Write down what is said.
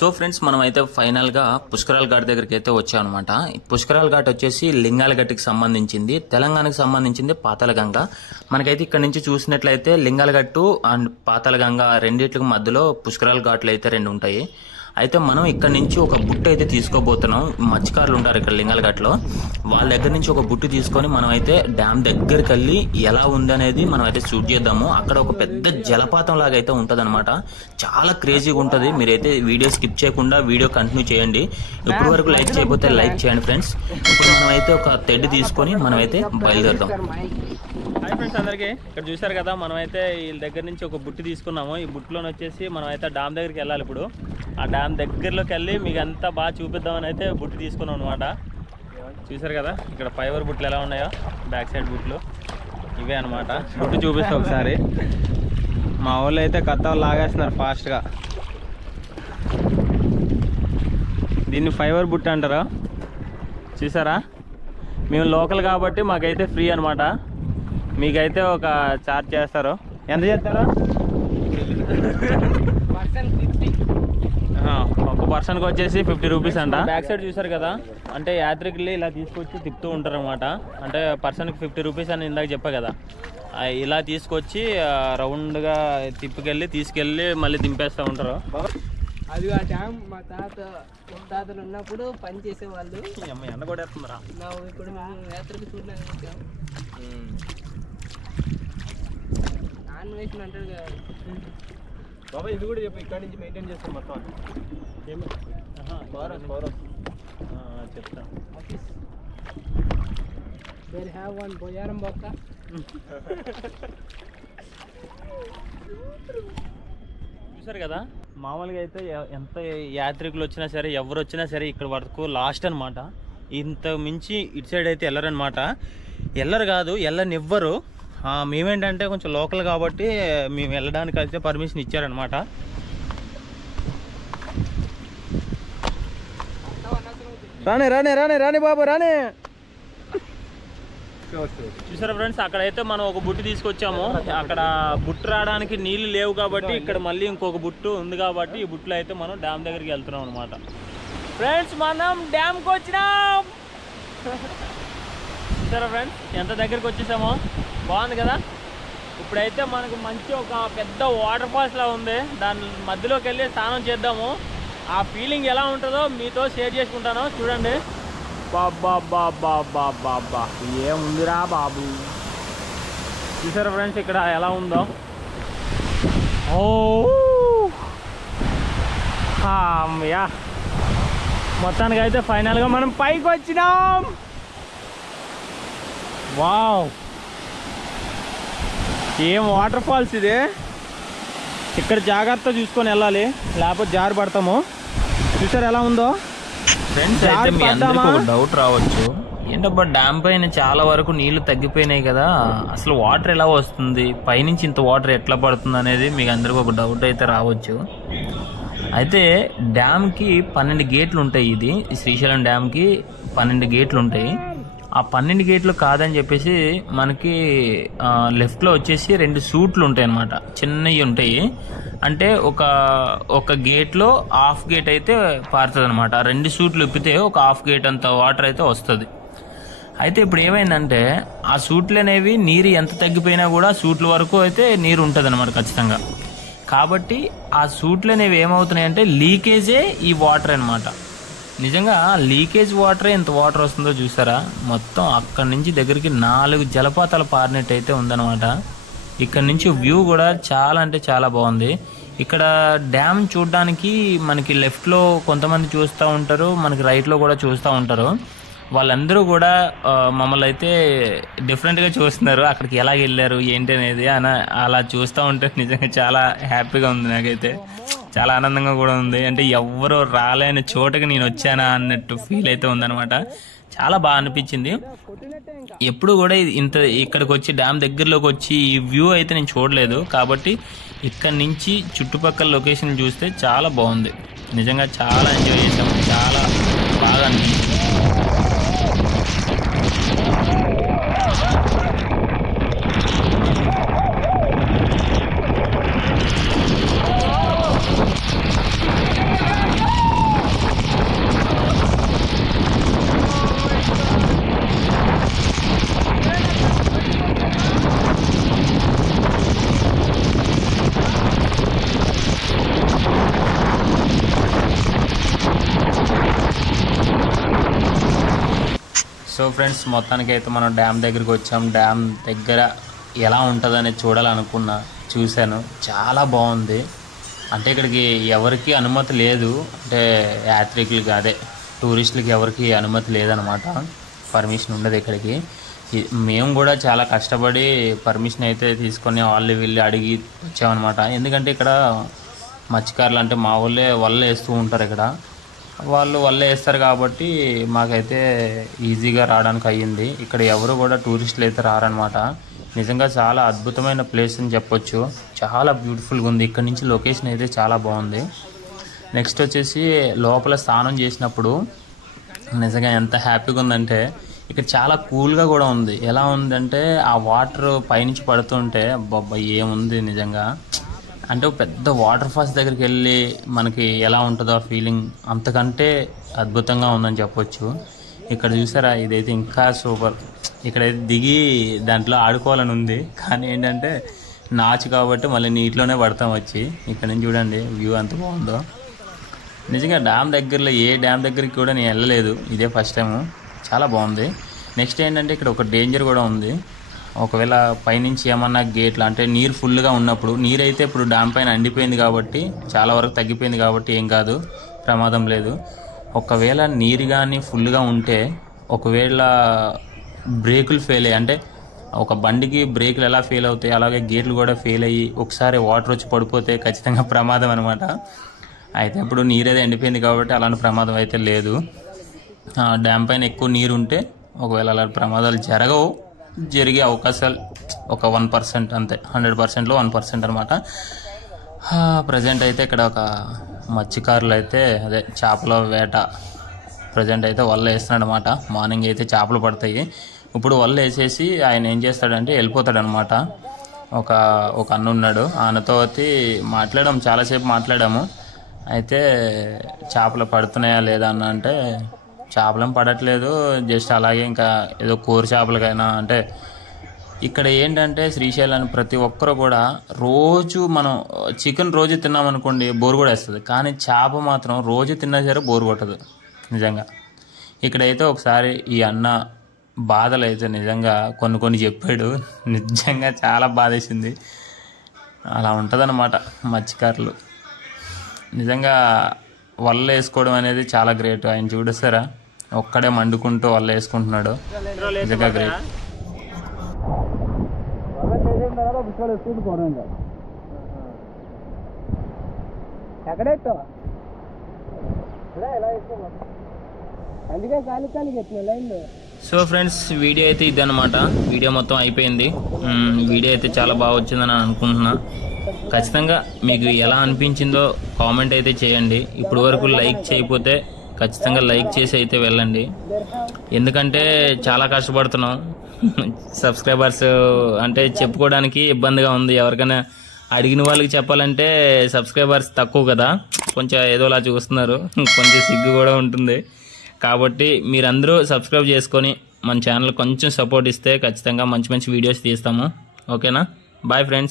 So friends మనం అయితే final గా పుష్కరాల్ ఘాట్ దగ్గరికి అయితే వచ్చాం అనమాట. పుష్కరాల్ ఘాట్ వచ్చేసి లింగాల గట్టుకి సంబంధించింది, తెలంగాణకు సంబంధించింది పాతాళగంగ. మనకైతే ఇక్కడ నుంచి చూసినట్లయితే లింగాల గట్టు అండ్ పాతాళగంగ రెండిట్లకు మధ్యలో పుష్కరాల్ ఘాట్లు అయితే రెండు ఉంటాయి. అయితే మనం ఇక్కడ నుంచి ఒక బుట్ట అయితే తీసుకోబోతున్నాం. మత్స్యకారులు ఉంటారు ఇక్కడ లింగాల ఘాట్లో, వాళ్ళ దగ్గర నుంచి ఒక బుట్టు తీసుకొని మనం అయితే డ్యామ్ దగ్గరికి వెళ్ళి ఎలా ఉందనేది మనం అయితే షూట్ చేద్దాము. అక్కడ ఒక పెద్ద జలపాతం లాగా అయితే ఉంటది అనమాట, చాలా క్రేజీగా ఉంటది. మీరైతే వీడియో స్కిప్ చేయకుండా వీడియో కంటిన్యూ చేయండి. ఇప్పటి వరకు లైక్ చేయకపోతే లైక్ చేయండి ఫ్రెండ్స్. ఇప్పుడు మనం అయితే ఒక తెడ్డు తీసుకొని మనం అయితే బయలుదేరుదాం. హాయ్ ఫ్రెండ్స్ అందరికీ, ఇక్కడ చూసారు కదా మనమైతే వీళ్ళ దగ్గర నుంచి ఒక బుట్టి తీసుకున్నాము. ఈ బుట్టిలోని వచ్చేసి మనం అయితే డ్యామ్ దగ్గరికి వెళ్ళాలి. ఇప్పుడు ఆ డ్యామ్ దగ్గరలోకి వెళ్ళి మీకు అంతా బాగా చూపిద్దామని అయితే బుట్టి తీసుకున్నాం అనమాట. చూసారు కదా ఇక్కడ ఫైబర్ బుట్లు ఎలా ఉన్నాయో, బ్యాక్ సైడ్ బుట్లు ఇవే అనమాట. బుట్టి చూపిస్తా ఒకసారి. మా వాళ్ళు అయితే కత్తాలు లాగేస్తున్నారు ఫాస్ట్గా. దీన్ని ఫైబర్ బుట్టి అంటారా. చూసారా, మేము లోకల్ కాబట్టి మాకైతే ఫ్రీ అనమాట. మీకైతే ఒక చార్జ్ చేస్తారు. ఎంత చేస్తారా? ఒక పర్సన్కి వచ్చేసి 50 రూపీస్ అంట. బ్యాక్ సైడ్ చూసారు కదా, అంటే యాత్రికులు ఇలా తీసుకొచ్చి తిప్పుతూ ఉంటారు అనమాట. అంటే పర్సన్కి 50 రూపీస్ అని ఇందాక చెప్పా కదా, ఇలా తీసుకొచ్చి రౌండ్గా తీసుకెళ్ళి మళ్ళీ దింపేస్తూ ఉంటారు. అది ఆ డ్యామ్ మా తాతలు ఉన్నప్పుడు పని చేసేవాళ్ళు. ఎండ కూడా వేస్తుందిరా. ఇప్పుడు మేము యాత్రకు చూడలేదు వచ్చాం. నాన్ వేసిన అంటాడు కదా బాబా, ఇది కూడా చెప్పు. ఇక్కడ నుంచి మెయింటైన్ చేస్తాం మొత్తం. చెప్తా. దేర్ హ్యావ్ వన్ బొయ్యారం బొక్క. చూసారు కదా, మామూలుగా అయితే ఎంత యాత్రికులు వచ్చినా సరే, ఎవరు వచ్చినా సరే ఇక్కడ వరకు లాస్ట్ అనమాట. ఇంత మించి ఇటు సైడ్ అయితే వెళ్ళరనమాట. వెళ్ళరు కాదు, వెళ్ళనివ్వరు. మేమేంటంటే కొంచెం లోకల్ కాబట్టి మేము వెళ్ళడానికి అయితే పర్మిషన్ ఇచ్చారనమాట. రానే బాబు రానే. చూసారా ఫ్రెండ్స్, అక్కడైతే మనం ఒక బుట్టు తీసుకొచ్చాము. అక్కడ బుట్టు రావడానికి నీళ్లు లేవు కాబట్టి ఇక్కడ మళ్ళీ ఇంకొక బుట్టు ఉంది కాబట్టి ఈ బుట్టులో అయితే మనం డ్యామ్ దగ్గరికి వెళ్తున్నాం అనమాట. ఫ్రెండ్స్, మనం డ్యామ్కి వచ్చినాం. చూసారా ఫ్రెండ్స్, ఎంత దగ్గరికి వచ్చేసామో. బాగుంది కదా. ఇప్పుడైతే మనకు మంచి ఒక పెద్ద వాటర్ ఫాల్స్ లా ఉంది. దాని మధ్యలోకి వెళ్ళి స్నానం చేద్దాము. ఆ ఫీలింగ్ ఎలా ఉంటుందో మీతో షేర్ చేసుకుంటాను. చూడండి. బాబా బాబా బాబా బా, ఏముందిరా బాబు. చూసారా ఫ్రెండ్స్ ఇక్కడ ఎలా ఉందో. ఓ యా, మొత్తానికి అయితే ఫైనల్గా మనం పైకి వచ్చినాం. వావ్, ఏం వాటర్ ఫాల్స్ ఇది. ఇక్కడ జాగ్రత్త చూసుకొని వెళ్ళాలి, లేకపోతే జారి పడతాము. చూసారు ఎలా ఉందో ఫ్రెండ్స్. అయితే మీ అందరికీ ఒక డౌట్ రావచ్చు, ఏంటబ్బా డ్యామ్ పైన చాలా వరకు నీళ్లు తగ్గిపోయినాయి కదా, అసలు వాటర్ ఎలా వస్తుంది, పైనుంచి ఇంత వాటర్ ఎట్లా పడుతుంది అనేది మీకు అందరికీ ఒక డౌట్ అయితే రావచ్చు. అయితే డ్యామ్కి 12 గేట్లు ఉంటాయి. ఇది శ్రీశైలం డ్యామ్కి 12 గేట్లు ఉంటాయి. ఆ 12 గేట్లు కాదని చెప్పేసి మనకి లెఫ్ట్లో వచ్చేసి 2 సూట్లు ఉంటాయి అన్నమాట, చిన్నవి ఉంటాయి. అంటే ఒక గేట్లో హాఫ్ గేట్ అయితే పారుతుంది అనమాట. 2 సూట్లు ఇప్పితే ఒక హాఫ్ గేట్ అంత వాటర్ అయితే వస్తుంది. అయితే ఇప్పుడు ఏమైందంటే ఆ సూట్లు అనేవి నీరు ఎంత తగ్గిపోయినా కూడా సూట్ల వరకు అయితే నీరు ఉంటుంది అనమాట ఖచ్చితంగా. కాబట్టి ఆ సూట్లు అనేవి ఏమవుతున్నాయంటే లీకేజే ఈ వాటర్ అనమాట. నిజంగా లీకేజ్ వాటరే ఎంత వాటర్ వస్తుందో చూసారా. మొత్తం అక్కడి నుంచి దగ్గరికి 4 జలపాతాలు పారినట్టు అయితే ఉందన్నమాట. ఇక్కడ నుంచి వ్యూ కూడా చాలా అంటే చాలా బాగుంది. ఇక్కడ డ్యామ్ చూడడానికి మనకి లెఫ్ట్లో కొంతమంది చూస్తూ ఉంటారు, మనకి రైట్లో కూడా చూస్తూ ఉంటారు. వాళ్ళందరూ కూడా మమ్మల్ని అయితే డిఫరెంట్గా చూస్తున్నారు. అక్కడికి ఎలా వెళ్ళారు ఏంటి అనేది అలా చూస్తూ ఉంటే నిజంగా చాలా హ్యాపీగా ఉంది. నాకైతే చాలా ఆనందంగా కూడా ఉంది. అంటే ఎవరో రాలేని చోటకి నేను వచ్చానా అన్నట్టు ఫీల్ అయితే ఉందన్నమాట. చాలా బాగా అనిపించింది. ఎప్పుడు కూడా ఇక్కడికి వచ్చి డ్యామ్ దగ్గరలోకి వచ్చి ఈ వ్యూ అయితే నేను చూడలేదు. కాబట్టి ఇక్కడ నుంచి చుట్టుపక్కల లొకేషన్ చూస్తే చాలా బాగుంది. నిజంగా చాలా ఎంజాయ్ చేసాము, చాలా బాగా అనిపించింది. ఫ్రెండ్స్, మొత్తానికి అయితే మనం డ్యామ్ దగ్గరికి వచ్చాం. డ్యామ్ దగ్గర ఎలా ఉంటుందనేది చూడాలనుకున్నా, చూశాను. చాలా బాగుంది. అంటే ఇక్కడికి ఎవరికి అనుమతి లేదు, అంటే యాత్రికులకి అదే టూరిస్టులకి ఎవరికి అనుమతి లేదనమాట. పర్మిషన్ ఉండదు ఇక్కడికి. మేము కూడా చాలా కష్టపడి పర్మిషన్ అయితే తీసుకొని వాళ్ళు వీళ్ళు అడిగి వచ్చామన్నమాట. ఎందుకంటే ఇక్కడ మత్స్యకారులు అంటే మా వాళ్ళే వల్ల వేస్తూ ఉంటారు. ఇక్కడ వాళ్ళు వల్ల వేస్తారు కాబట్టి మాకైతే ఈజీగా రావడానికి అయ్యింది. ఇక్కడ ఎవరు కూడా టూరిస్టులు అయితే రారనమాట. నిజంగా చాలా అద్భుతమైన ప్లేస్ అని చెప్పొచ్చు. చాలా బ్యూటిఫుల్గా ఉంది. ఇక్కడ నుంచి లొకేషన్ అయితే చాలా బాగుంది. నెక్స్ట్ వచ్చేసి లోపల స్నానం చేసినప్పుడు నిజంగా ఎంత హ్యాపీగా ఉందంటే ఇక్కడ చాలా కూల్గా కూడా ఉంది. ఎలా ఉందంటే ఆ వాటర్ పైనుంచి పడుతుంటే బాబా ఏముంది నిజంగా. అంటే పెద్ద వాటర్ ఫాల్స్ దగ్గరికి వెళ్ళి మనకి ఎలా ఉంటుందో ఆ ఫీలింగ్ అంతకంటే అద్భుతంగా ఉందని చెప్పొచ్చు. ఇక్కడ చూసారా, ఇదైతే ఇంకా సూపర్. ఇక్కడైతే దిగి దాంట్లో ఆడుకోవాలని ఉంది, కానీ ఏంటంటే నాచు కాబట్టి మళ్ళీ నీటిలోనే పడతాం వచ్చి. ఇక్కడ నుంచి చూడండి వ్యూ ఎంత బాగుందో. నిజంగా డ్యామ్ దగ్గరలో ఏ డ్యామ్ దగ్గరికి కూడా నేను వెళ్ళలేదు, ఇదే ఫస్ట్ టైము. చాలా బాగుంది. నెక్స్ట్ ఏంటంటే ఇక్కడ ఒక డేంజర్ కూడా ఉంది. ఒకవేళ పైనుంచి ఏమన్నా గేట్లు అంటే నీరు ఫుల్గా ఉన్నప్పుడు, నీరైతే ఇప్పుడు డ్యామ్ పైన ఎండిపోయింది కాబట్టి చాలా వరకు తగ్గిపోయింది కాబట్టి ఏం కాదు, ప్రమాదం లేదు. ఒకవేళ నీరు కానీ ఫుల్గా ఉంటే, ఒకవేళ బ్రేకులు ఫెయిల్ అయ్యి, అంటే ఒక బండికి బ్రేకులు ఎలా ఫెయిల్ అవుతాయి అలాగే గేట్లు కూడా ఫెయిల్ అయ్యి ఒకసారి వాటర్ వచ్చి పడిపోతే ఖచ్చితంగా ప్రమాదం అనమాట. అయితే ఇప్పుడు నీరైతే ఎండిపోయింది కాబట్టి అలాంటి ప్రమాదం అయితే లేదు. డ్యామ్ పైన ఎక్కువ నీరు ఉంటే ఒకవేళ అలాంటి ప్రమాదాలు జరగవు, జరిగే అవకాశాలు ఒక 1% అంతే. 100%లో 1% అనమాట. ప్రజెంట్ అయితే ఇక్కడ ఒక మత్స్యకారులు అయితే అదే చేపల వేట ప్రజెంట్ అయితే వల్ల వేస్తున్నాడు అనమాట. మార్నింగ్ అయితే చేపలు పడతాయి. ఇప్పుడు వల్ల వేసేసి ఆయన ఏం చేస్తాడంటే వెళ్ళిపోతాడనమాట. ఒక అన్న ఉన్నాడు, ఆయనతో మాట్లాడాము, చాలాసేపు మాట్లాడాము. అయితే చేపలు పడుతున్నాయా లేదా అన్న అంటే చేపలేం పడట్లేదు, జస్ట్ అలాగే ఇంకా ఏదో కూర చేపలకైనా. అంటే ఇక్కడ ఏంటంటే శ్రీశైలం ప్రతి ఒక్కరు కూడా రోజు మనం చికెన్ రోజు తిన్నామనుకోండి బోరు కూడా వేస్తుంది, కానీ చేప మాత్రం రోజు తిన్నా సరే బోరు కొట్టదు నిజంగా. ఇక్కడైతే ఒకసారి ఈ అన్న బాధలు అయితే నిజంగా కొన్ని చెప్పాడు, నిజంగా చాలా బాధేసింది. అలా ఉంటుందన్నమాట మత్స్యకారులు. నిజంగా వల్ల వేసుకోవడం అనేది చాలా గ్రేట్. ఆయన చూడేస్తారా, ఒక్కడే మండుకుంటూ వల్ల వేసుకుంటున్నాడు, నిజంగా గ్రేట్. సో ఫ్రెండ్స్, వీడియో అయితే ఇదన్నమాట. వీడియో మొత్తం అయిపోయింది. వీడియో అయితే చాలా బాగా వచ్చిందని అనుకుంటున్నా. ఖచ్చితంగా మీకు ఎలా అనిపించిందో కామెంట్ అయితే చేయండి. ఇప్పుడు వరకు లైక్ చేయకపోతే ఖచ్చితంగా లైక్ చేసి అయితే వెళ్ళండి, ఎందుకంటే చాలా కష్టపడుతున్నాం. సబ్స్క్రైబర్స్ అంటే చెప్పుకోవడానికి ఇబ్బందిగా ఉంది. ఎవరికైనా అడిగిన వాళ్ళకి చెప్పాలంటే సబ్స్క్రైబర్స్ తక్కువ కదా, కొంచెం ఏదోలా చూస్తున్నారు, కొంచెం సిగ్గు కూడా ఉంటుంది. కాబట్టి మీరందరూ సబ్స్క్రైబ్ చేసుకొని మన ఛానల్ కొంచెం సపోర్ట్ ఇస్తే ఖచ్చితంగా మంచి వీడియోస్ తీస్తాము. ఓకేనా? Bye friends.